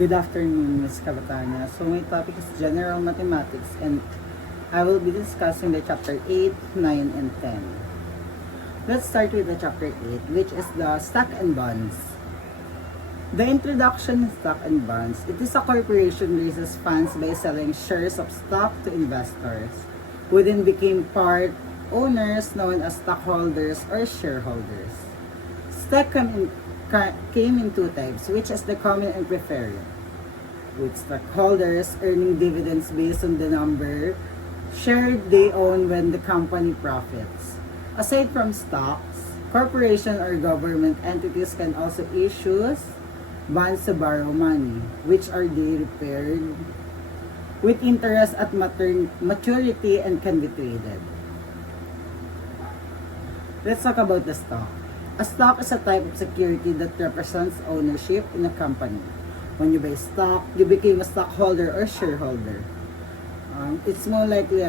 Good afternoon, Ms. Kabatana. So my topic is General Mathematics and I will be discussing the chapter 8, 9, and 10. Let's start with the chapter 8, which is the stock and bonds. The introduction of stock and bonds. It is a corporation raises funds by selling shares of stock to investors, who then became part owners known as stockholders or shareholders. Stock came in two types, which is the common and preferred, with stockholders earning dividends based on the number shared they own when the company profits. Aside from stocks, corporation or government entities can also issue bonds to borrow money, which are they repaired with interest at maturity and can be traded. Let's talk about the stock. A stock is a type of security that represents ownership in a company. When you buy stock, you become a stockholder or shareholder. It's more likely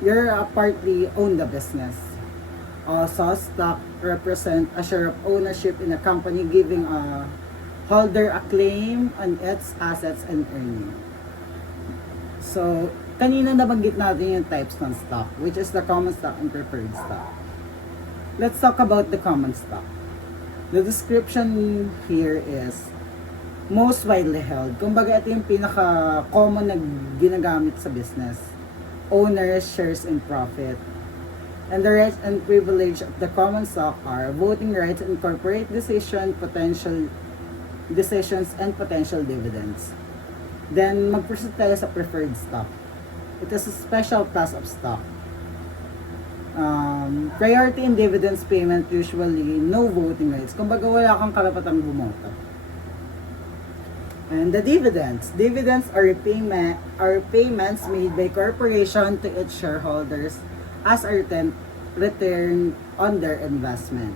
you're a partly own the business. Also, stock represent a share of ownership in a company, giving a holder a claim on its assets and earning. So, kanina nabanggit natin yung types ng stock, which is the common stock and preferred stock. Let's talk about the common stock. The description here is most widely held. Kumbaga, ito yung pinaka-common na ginagamit sa business. Owners, shares, and profit. And the rights and privilege of the common stock are voting rights and corporate decisions, and potential dividends. Then, mag-proceed tayo sa preferred stock. It is a special class of stock. Priority in dividends payment, usually no voting rights. Kumbaga, wala kang karapatang bumoto. And the dividends. Dividends are payments made by corporation to its shareholders as a return on their investment.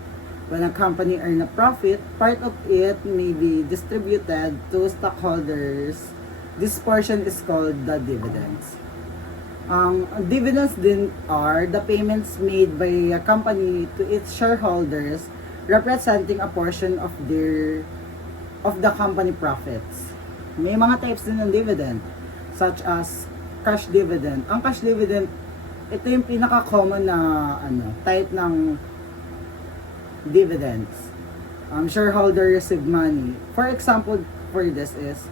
When a company earns a profit, part of it may be distributed to stockholders. This portion is called the dividends. Dividends then are the payments made by a company to its shareholders, representing a portion of the company profits. May mga types din ng dividend, such as cash dividend. Ang cash dividend, ito yung pinaka-common na type ng dividends. Shareholder receive money. For example, for this is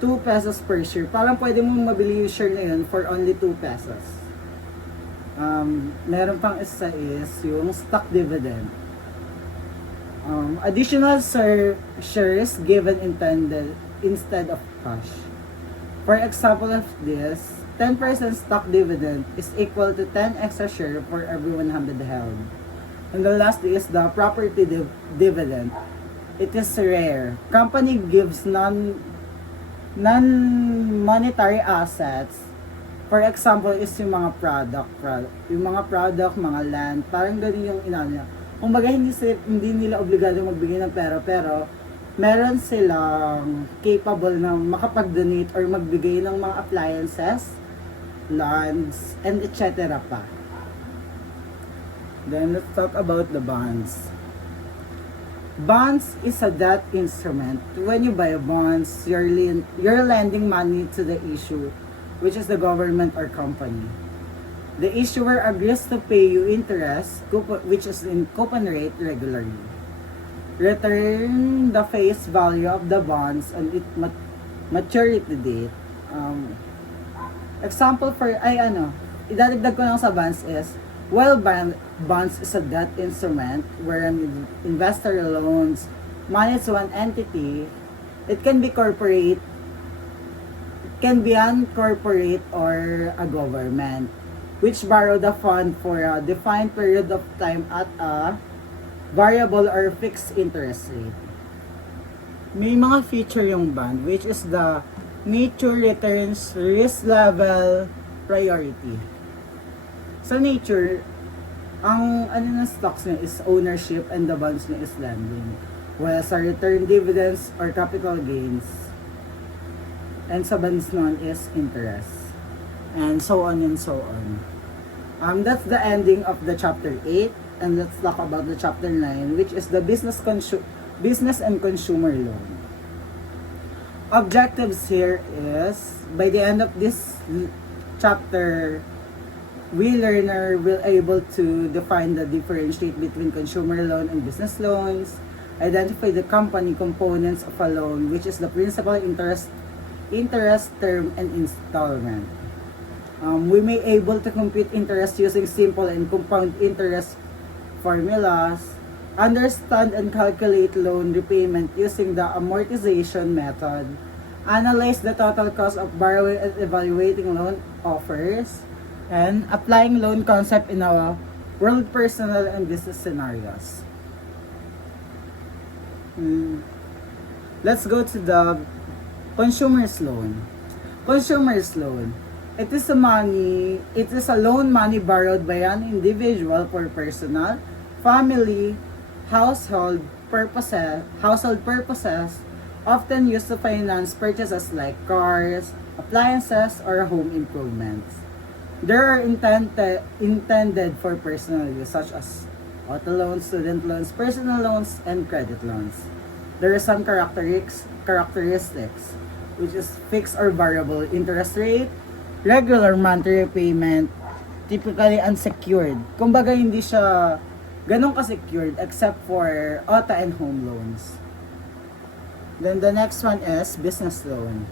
2 pesos per share. Parang pwede mong mabili yung share na yun for only 2 pesos. Meron pang isa is yung stock dividend. Additional shares given instead of cash. For example of this, 10% stock dividend is equal to 10 extra share for every 100 held. And the last is the property dividend. It is rare. Company gives non-monetary assets. For example is yung mga product, mga land, parang ganun yung inano. Kumbaga hindi nila obligado magbigay ng pera, pero meron silang capable na makapag-donate or magbigay ng mga appliances, lands, and etc. pa. Then let's talk about the bonds. Bonds is a debt instrument. When you buy bonds, you're lending money to the issue, which is the government or company. The issuer agrees to pay you interest, which is in coupon rate regularly. Return the face value of the bonds on its maturity date. Example idadagdag ko lang sa bonds is, while bonds is a debt instrument wherein investor loans money to one entity, it can be uncorporate or a government, which borrow the fund for a defined period of time at a variable or fixed interest rate. May mga feature yung bond, which is the nature, returns, risk level, priority. Sa nature, ang ng stocks niya is ownership and the bonds niya is lending. While sa return, dividends or capital gains, and sa bonds naman is interest. And so on and so on. That's the ending of the chapter 8, and let's talk about the chapter 9, which is the business and consumer loan. objectives here is, by the end of this chapter, we learner will able to define the differentiate between consumer loan and business loans, identify the company components of a loan, which is the principal, interest term, and installment. We may able to compute interest using simple and compound interest formulas, understand and calculate loan repayment using the amortization method, analyze the total cost of borrowing and evaluating loan offers, and applying loan concept in our world personal and business scenarios. Let's go to the consumer's loan. Consumer's loan. It is a loan money borrowed by an individual for personal, family, household purposes, often used to finance purchases like cars, appliances, or home improvements. They are intended for personal use, such as auto loans, student loans, personal loans, and credit loans. There are some characteristics, which is fixed or variable interest rate, regular monthly repayment, typically unsecured. Kumbaga hindi siya ganun ka-secured except for auto and home loans. Then the next one is business loan.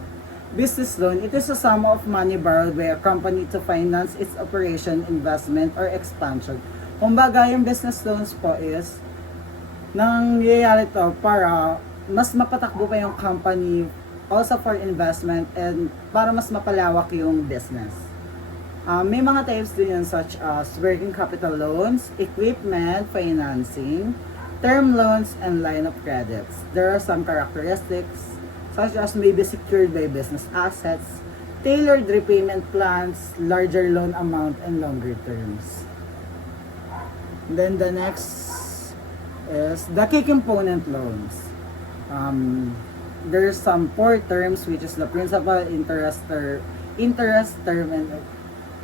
Business loan, it is a sum of money borrowed by a company to finance its operation, investment, or expansion. Kumbaga yung business loans po is nangyayari to para mas mapatakbo pa yung company, also for investment, and para mas mapalawak yung business. May mga types din yan such as working capital loans, equipment financing, term loans, and line of credits. There are some characteristics such as may be secured by business assets, tailored repayment plans, larger loan amount, and longer terms. Then the next is the key component loans. There's some four terms, which is the principal, interest term,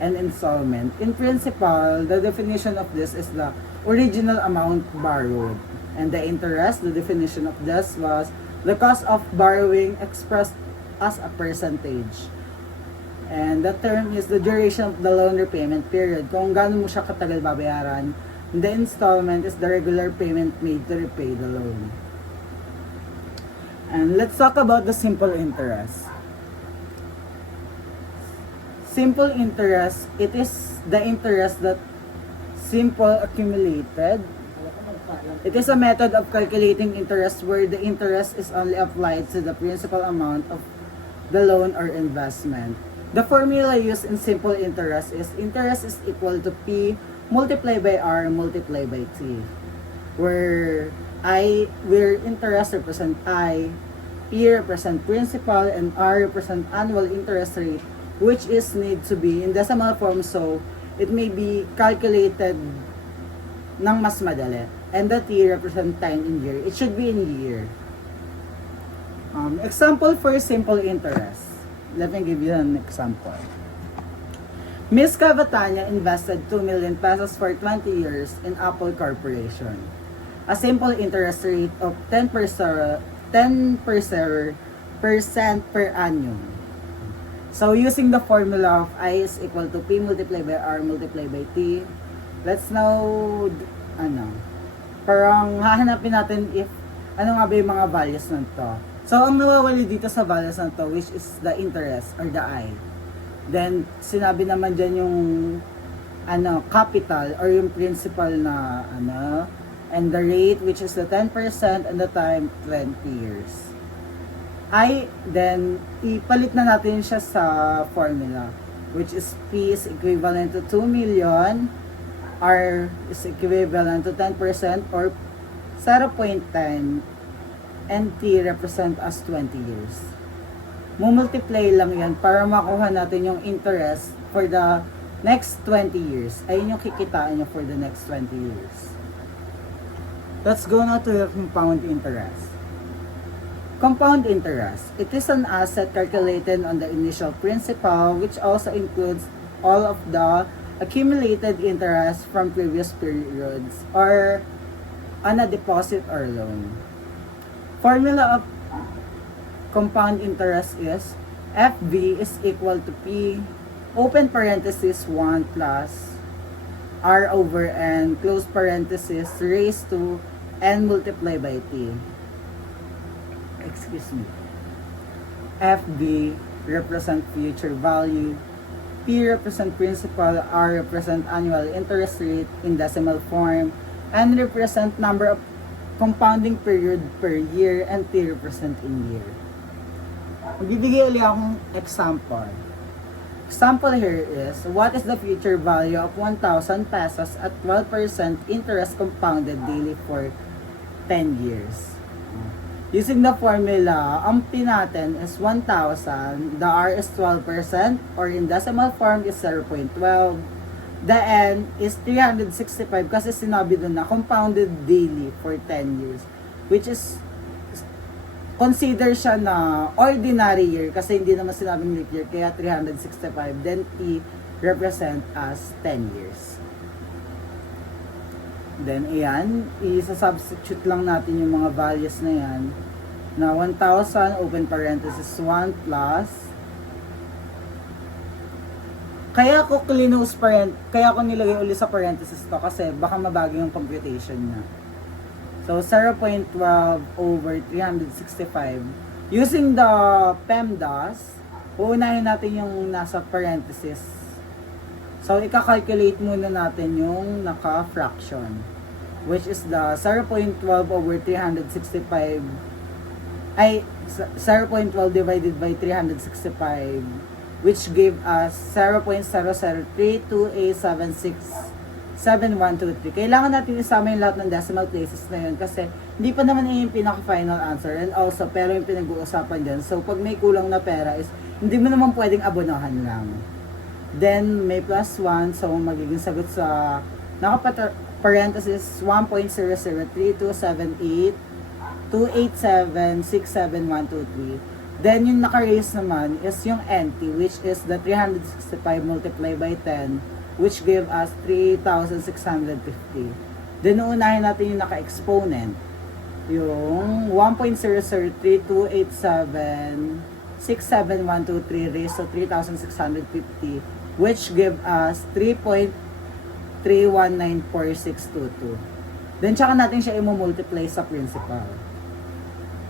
and installment. In principle, the definition of this is the original amount borrowed, and the interest, the definition of this was the cost of borrowing expressed as a percentage. And the term is the duration of the loan repayment period, kung gaano mo siya katagal babayaran. And the installment is the regular payment made to repay the loan. And let's talk about the simple interest. Simple interest, it is the interest that simple accumulated. It is a method of calculating interest where the interest is only applied to the principal amount of the loan or investment. The formula used in simple interest is equal to P multiplied by R multiplied by T, where interest represent I, P represent principal, and R represent annual interest rate, which is need to be in decimal form, so it may be calculated ng mas madali. And the T represent time in year. It should be in year. Example for simple interest. Let me give you an example. Ms. Cavatanya invested 2 million pesos for 20 years in Apple Corporation. A simple interest rate of 10% per annum. So using the formula of I is equal to P multiplied by R multiplied by T, let's now, parang hahanapin natin if ano nga ba yung mga values nito. So ang nawawali dito sa values nito, which is the interest or the I. Then sinabi naman dyan yung capital or yung principal na and the rate, which is the 10%, and the time 20 years. Then ipalit na natin siya sa formula, which is P is equivalent to 2 million, R is equivalent to 10% or 0.10, and T represent as 20 years. Mumultiply lang yan para makuha natin yung interest for the next 20 years. Ayun yung kikitain nyo for the next 20 years. Let's go now to the compound interest. Compound interest. It is an asset calculated on the initial principal, which also includes all of the accumulated interest from previous periods or on a deposit or loan. Formula of compound interest is FV is equal to P, open parenthesis 1 plus R over N, close parenthesis, raised to N multiplied by T. Excuse me. FV represent future value, P represent principal, R represent annual interest rate in decimal form, N represent number of compounding period per year, and T represent in year. Magbibigay ulit akong example. Example here is, what is the future value of 1,000 pesos at 12% interest compounded daily for 10 years? Using the formula, ang P natin is 1,000, the R is 12%, or in decimal form is 0.12. The N is 365 kasi sinabi doon na compounded daily for 10 years, which is consider siya na ordinary year kasi hindi naman sinabing leap year, kaya 365. Then T represent as 10 years. Then ayan, isa-substitute lang natin yung mga values na yan, na 1,000 open parenthesis 1 plus, kaya ko nilagay ulit sa parenthesis to kasi baka mabago yung computation niya. So 0.12 over 365. Using the PEMDAS, uunahin natin yung nasa parenthesis. So ika-calculate muna natin yung naka-fraction, which is the 0.12 over 365 ay 0.12 divided by 365, which gave us 0.00328767123. Kailangan natin isama yung lahat ng decimal places na yun kasi hindi pa naman yung pinaka-final answer, and also pero yung pinag-uusapan dyan. So pag may kulang na pera is hindi mo naman pwedeng abonahan lang. Then may plus 1, so magiging sagot sa naka-parenthesis 1.0032782876123. Then yung naka-raise naman is yung NT, which is the 365 multiplied by 10, which gave us 3,650. Then uunahin natin yung naka-exponent, yung 1.00328767123 raised to 3,650, which give us 3.3194622. Then tsaka natin siya i-multiply sa principal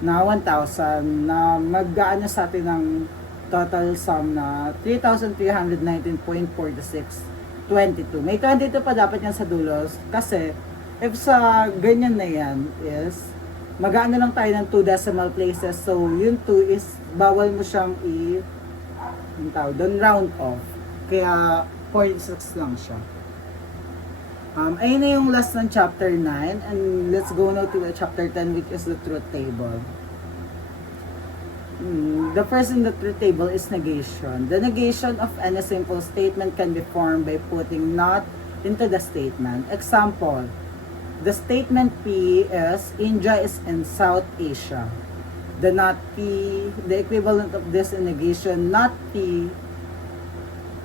na 1,000 na mag-gaano sa atin ng total sum na 3,319.4622. May 22 pa dapat yan sa dulo kasi if sa ganyan na yan is mag-gaano lang tayo ng 2 decimal places, so yung 2 is bawal mo siyang round off, kaya 0.6 lang siya. Ayun na yung last ng chapter 9, and let's go now to the chapter 10, which is the truth table. The first in the truth table is negation. The negation of any simple statement can be formed by putting not into the statement. Example, the statement P is India is in South Asia. The not P, the equivalent of this in negation, not P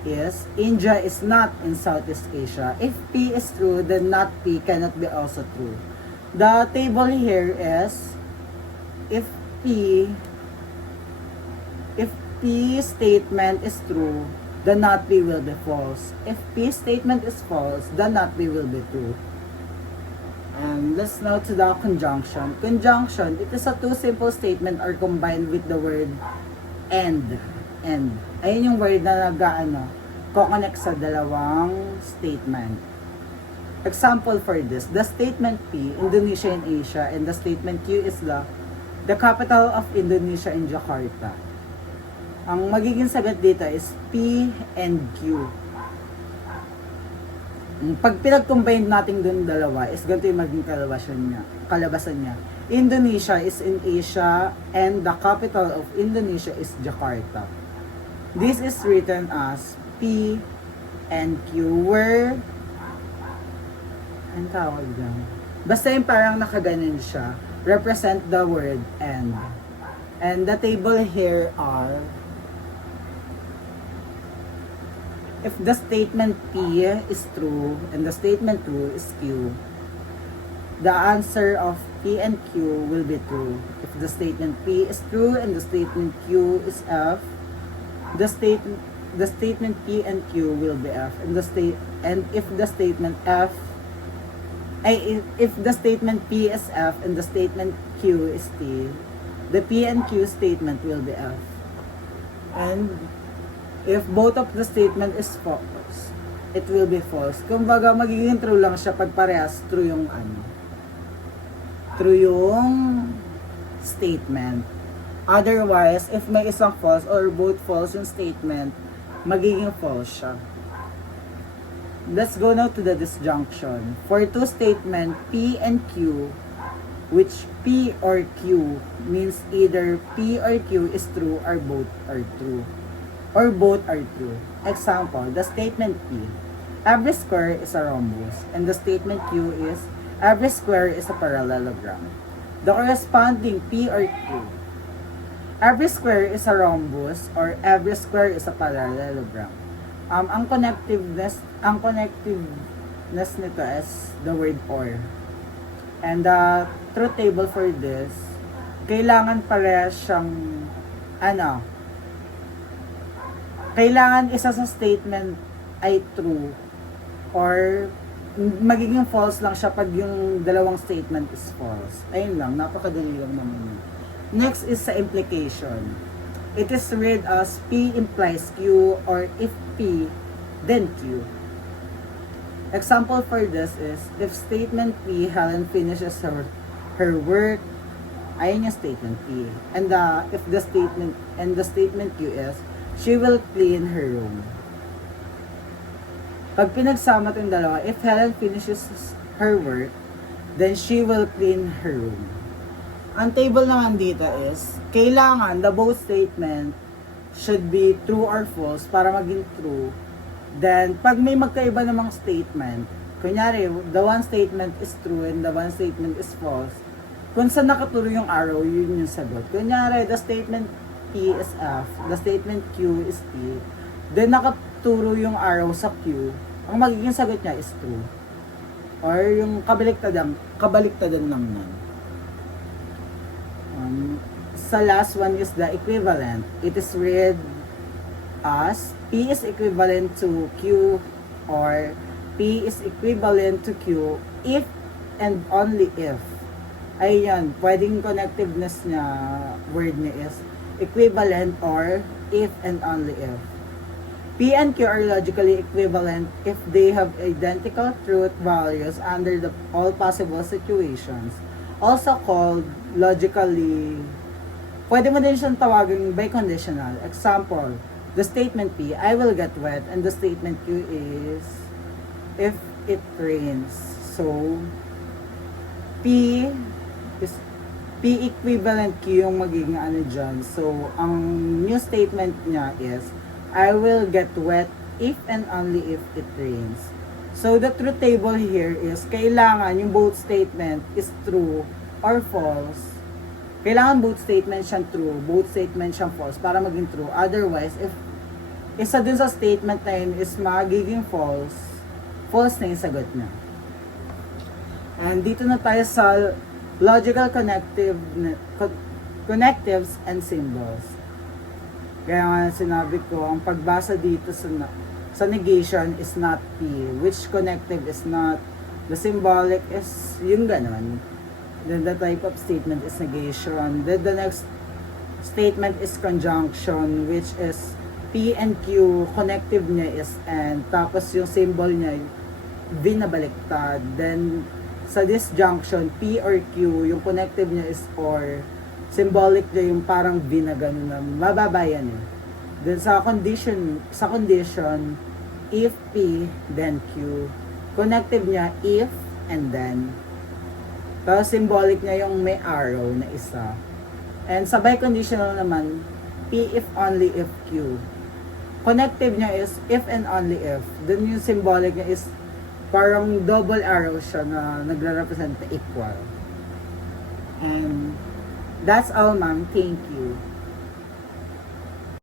is India is not in Southeast Asia. If P is true, then not P cannot be also true. The table here is if P statement is true, the not P will be false. If P statement is false, the not P will be true. And let's now to the conjunction. Conjunction, it is a two simple statement are combined with the word and. Ayun yung word na ko-connect sa dalawang statement. Example for this, the statement P, Indonesia in Asia, and the statement Q is the capital of Indonesia in Jakarta. Ang magiging sagot dito is P and Q. Pag pinag-combine natin dun dalawa, is ganito yung maging kalabasan niya. Indonesia is in Asia, and the capital of Indonesia is Jakarta. This is written as P and Q, where ang tawag dyan, basta yung parang nakaganon siya, represent the word and. And the table here are, if the statement P is true and the statement 2 is Q, the answer of P and Q will be true. If the statement P is true and the statement Q is F, the statement P and Q will be F. And if the statement if the statement P is F and the statement Q is T, the P and Q statement will be F. And if both of the statement is false, it will be false. Kumbaga, magiging true lang siya pag parehas true yung true yung statement. Otherwise, if may isang false or both false yung statement, magiging false siya. Let's go now to the disjunction. For two statement P and Q, which P or Q means either P or Q is true or both are true. Or both are true. Example, the statement P, every square is a rhombus, and the statement Q is every square is a parallelogram. The corresponding P or Q, every square is a rhombus or every square is a parallelogram. Ang connectiveness nito is the word or. And the truth table for this, kailangan parehas siyang kailangan isa sa statement ay true or magiging false lang siya pag yung dalawang statement is false. Ayun lang, napakadali lang naman. Next is sa implication. It is read as P implies Q or if P, then Q. Example for this is, if statement P, Helen finishes her work, ayun yung statement P. And the statement Q is, she will clean her room. Pag pinagsama itong dalawa, if Helen finishes her work, then she will clean her room. Ang table naman dito is, kailangan the both statement should be true or false para maging true. Then, pag may magkaiba namang statement, kunyari, the one statement is true and the one statement is false, kung saan nakaturo yung arrow, yun yung sagot. Kunyari, the statement P is F, the statement Q is T, then nakaturo yung arrow sa Q, ang magiging sagot niya is true. Or yung kabaliktadan lang nun. Sa last one is the equivalent. It is read as P is equivalent to Q or P is equivalent to Q if and only if. Ayan, pwedeng connectiveness niya, word niya is equivalent or if and only if. P and Q are logically equivalent if they have identical truth values under all possible situations. Also called logically, pwede mo din siyang tawagin biconditional. Example, the statement P, I will get wet, and the statement Q is, if it rains. So, P equivalent Q yung magiging dyan. So, ang new statement niya is, I will get wet if and only if it rains. So, the truth table here is, kailangan yung both statement is true or false. Kailangan both statement siyang true, both statement siyang false para maging true. Otherwise, if isa din sa statement na yun is magiging false, false na yung sagot niya. And dito na tayo sa logical connectives and symbols. Kaya nga sinabi ko, ang pagbasa dito sa negation is not P, which connective is not, the symbolic is yung ganon. Then the type of statement is negation. Then the next statement is conjunction, which is P and Q, connective niya is and, tapos yung symbol niya, binabaliktad. Then sa disjunction, P or Q, yung connective niya is or, symbolic niya yung parang binagano na mababa yan eh. Then sa condition, if P, then Q. Connective niya, if, and then. Tapos symbolic niya yung may arrow na isa. And sa biconditional naman, P if only if Q. Connective niya is if and only if. Then yung symbolic niya is parang double arrow siya na nagre-represent na equal. And that's all, ma'am. Thank you.